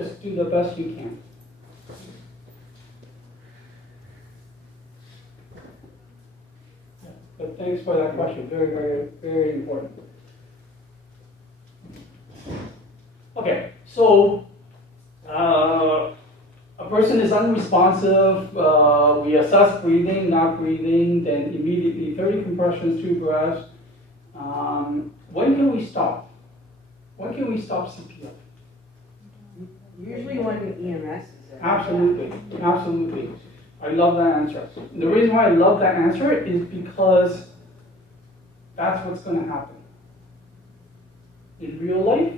Just do the best you can. Yeah, but thanks for that question. Very, very, very important. Okay, so a person is unresponsive. We assess breathing, not breathing, then immediately 30 compressions, 2 breaths. When can we stop? When can we stop CPR? Usually when EMS is there. Absolutely, absolutely. I love that answer. The reason why I love that answer is because that's what's going to happen. In real life,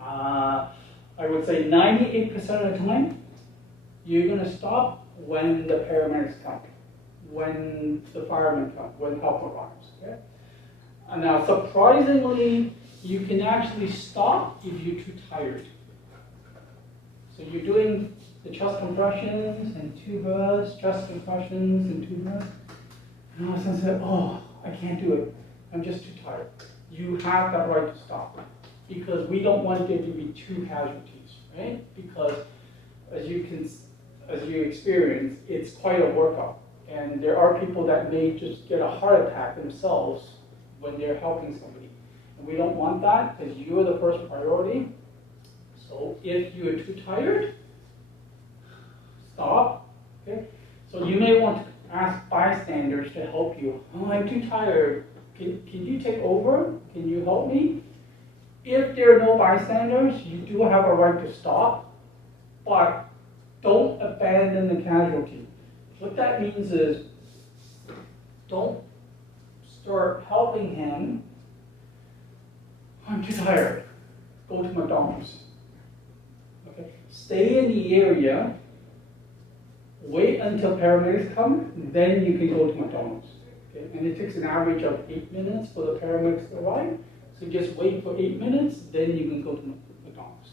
I would say 98% of the time, you're going to stop when the paramedics come, when the firemen come, when help arrives. Okay? And now, surprisingly, you can actually stop if you're too tired. So you're doing the chest compressions and 2 breaths, chest compressions and 2 breaths, and all of a sudden say, oh, I can't do it. I'm just too tired. You have that right to stop, because we don't want there to be 2 casualties, right? Because as you experience, it's quite a workout, and there are people that may just get a heart attack themselves when they're helping somebody, and we don't want that because you're the first priority. So if you're too tired, stop. Okay. So you may want to ask bystanders to help you. Oh, I'm too tired. Can you take over? Can you help me? If there are no bystanders, you do have a right to stop, but don't abandon the casualty. What that means is, don't start helping him. I'm too tired. Go to McDonald's. Okay. Stay in the area. Wait until paramedics come, then you can go to McDonald's. Okay? And it takes an average of 8 minutes for the paramedics to arrive. So just wait for 8 minutes, then you can go to McDonald's.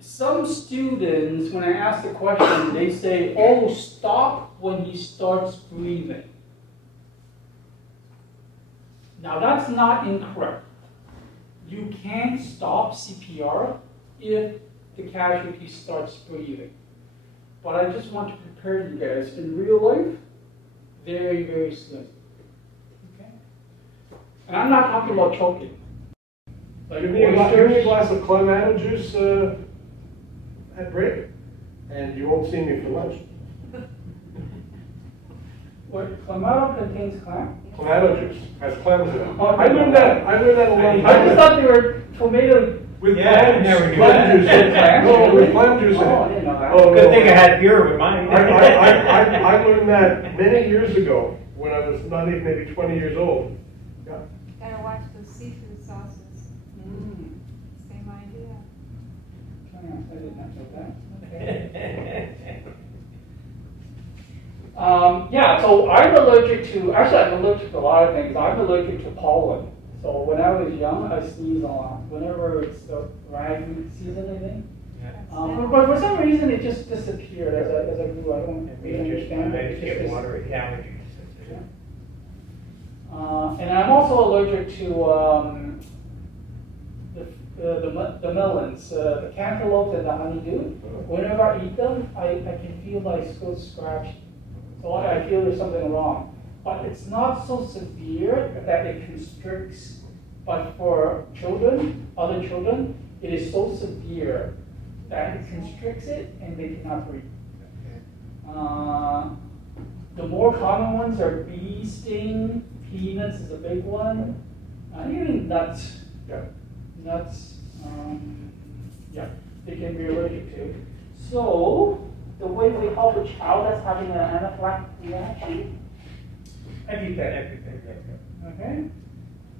Some students, when I ask the question, they say, oh, stop when he starts breathing. Now that's not incorrect. You can stop CPR if the casualty starts breathing. But I just want to prepare you guys, in real life, very, very slim. Okay? And I'm not talking about choking. Like give me a glass of Clamato juice at break, and you won't see me for lunch. What, Clamato contains clam? Clamato juice has clams in it. Oh, I learned that a long time I just ago. thought they were tomato. With Yeah, clam juice. No, with clam juice in it. Oh, I didn't know that. Oh, Good no. thing I had beer with mine. I learned that many years ago when I was not even maybe 20 years old. Yeah. Gotta watch those seafood sauces. Mm. Same idea. I did not know that. Okay. Yeah, so I'm allergic to, actually I'm allergic to a lot of things. I'm allergic to pollen. So when I was young, I sneezed a lot. Whenever it's the ragweed season, I think. But for some reason, it just disappeared as I grew. I don't really understand it. Just get water allergies. Yeah. And I'm also allergic to the melons, the cantaloupe and the honeydew. Whenever I eat them, I can feel my skin scratch. So I feel there's something wrong. But it's not so severe that it constricts. But for children, other children, it is so severe that it constricts it and they cannot breathe. The more common ones are bee sting, peanuts is a big one, even nuts. Yeah. Nuts, yeah, they can be allergic to. So, the way we help a child that's having an anaphylactic reaction, EpiPen. Okay?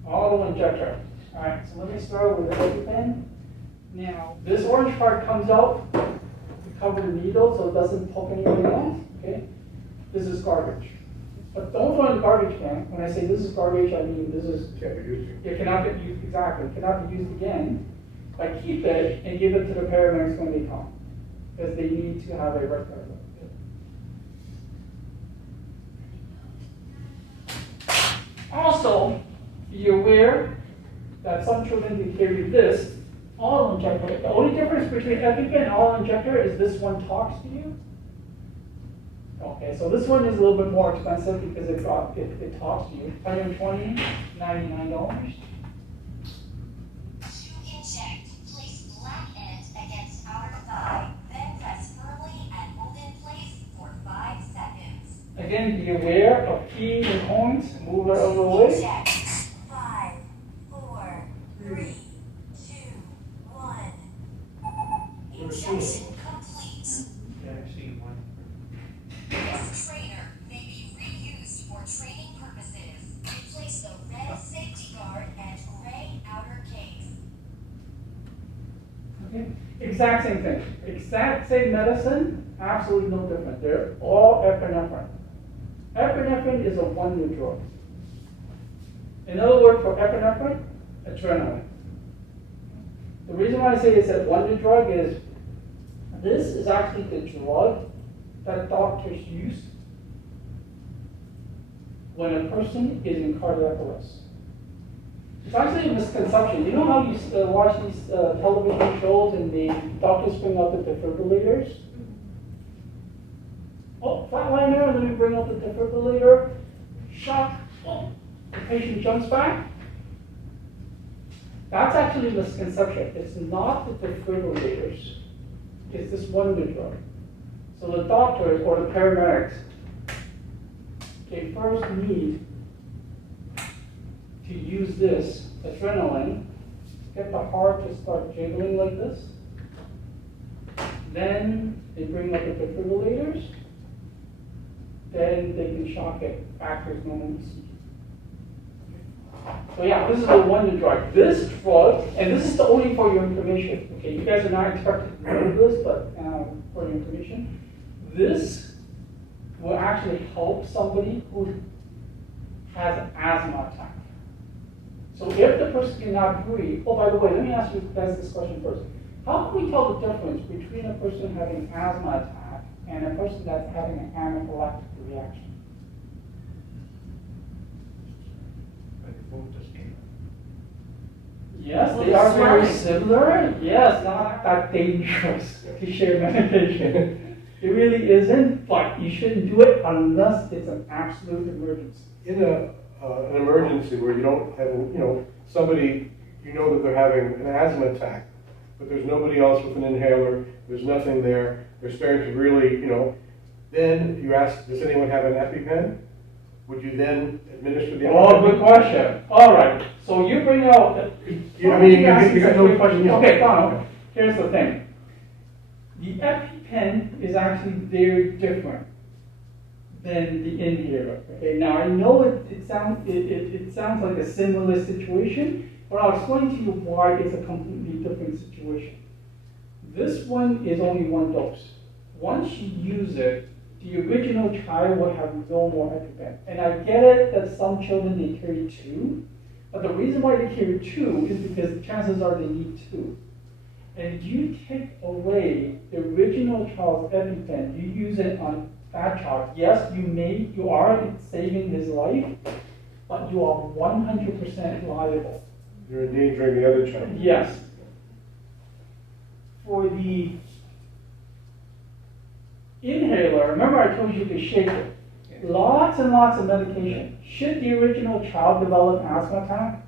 Auto injector. Alright, so let me start with the EpiPen. Now, this orange part comes out to cover the needle so it doesn't poke anything else. Okay? This is garbage. But don't throw in the garbage can. When I say this is garbage, I mean this is, Can't be used. it cannot get used, exactly, it cannot be used again. But keep it and give it to the paramedics when they come, because they need to have a record. Also, be aware that some children they carry this auto-injector. The only difference between EpiPen and auto-injector is this one talks to you. Okay, so this one is a little bit more expensive because it talks to you. $120, $99. To inject, place black end against outer thigh, then press firmly and hold in place for 5 seconds. Again, be aware of keys and points. Move it out of the To way. inject, 5, 4, 3, 2, 1. Injection complete. Yeah, I see one. This trainer may be reused for training purposes. Replace the red safety guard and gray outer case. Okay, exact same thing. Exact same medicine, absolutely no different. They're all epinephrine. Epinephrine is a wonder drug. Another word for epinephrine, adrenaline. The reason why I say it's a wonder drug is this is actually the drug that doctors use when a person is in cardiac arrest. It's actually a misconception. You know how you watch these television shows and the doctors bring out the defibrillators? Oh, flatliner, let me bring out the defibrillator. Shock, oh, the patient jumps back. That's actually a misconception. It's not the defibrillators. It's this wonder drug. So the doctors or the paramedics, they first need to use this adrenaline, get the heart to start jiggling like this. Then they bring up the defibrillators. Then they can shock it back to its normal speed. So yeah, this is the wonder drug. This drug, and this is the only for your information. Okay, you guys are not expected to know this, but for your information, this will actually help somebody who has an asthma attack. So if the person cannot breathe, oh, by the way, let me ask you guys this question first. How can we tell the difference between a person having an asthma attack and a person that's having an anaphylactic reaction? But the both just came. Yes, Well, they are very swelling. similar. Yes, not that dangerous to share medication. It really isn't, but you shouldn't do it unless it's an absolute emergency. In an emergency where you don't have, somebody, that they're having an asthma attack, but there's nobody else with an inhaler, there's nothing there, they're starting to really, then you ask, does anyone have an EpiPen? Would you then administer the EpiPen? Oh, good question. All right, so you bring out. You got no question. Okay, fine. Here's the thing. The EpiPen is actually very different than the inhaler. Okay, now I know it sounds like a similar situation, but I'll explain to you why it's a completely different situation. This one is only one dose. Once you use it, the original child will have no more EpiPen. And I get it that some children they carry 2, but the reason why they carry 2 is because the chances are they need 2. And you take away the original child's EpiPen, you use it on that child. Yes, you are saving his life, but you are 100% liable. You're endangering the other child. Yes. For the inhaler, remember I told you to shake it. Lots and lots of medication. Should the original child develop asthma attack,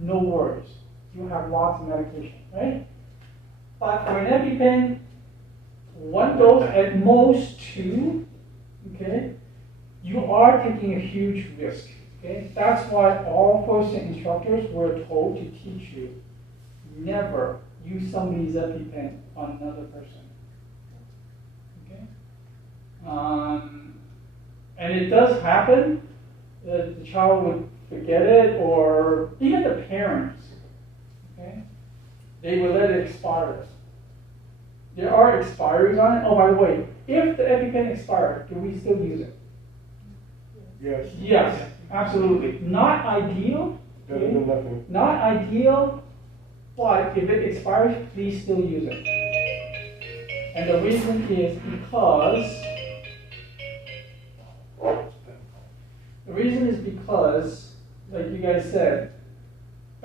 no worries. You have lots of medication, right? But for an EpiPen, 1 dose, at most 2, okay? You are taking a huge risk, okay? That's why all first aid instructors were told to teach you, never use somebody's EpiPen on another person, okay? And it does happen that the child would forget it, or even the parents, okay? They will let it expire. There are expiries on it. Oh, by the way, if the EpiPen expired, do we still use it? Yes. Yes, absolutely. Not ideal. Better than nothing. Not ideal, but if it expires, please still use it. And the reason is because, like you guys said,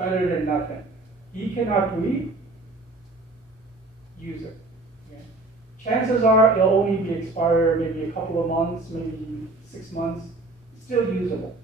better than nothing. He cannot breathe, use it. Okay? Chances are it'll only be expired maybe a couple of months, maybe 6 months, still usable.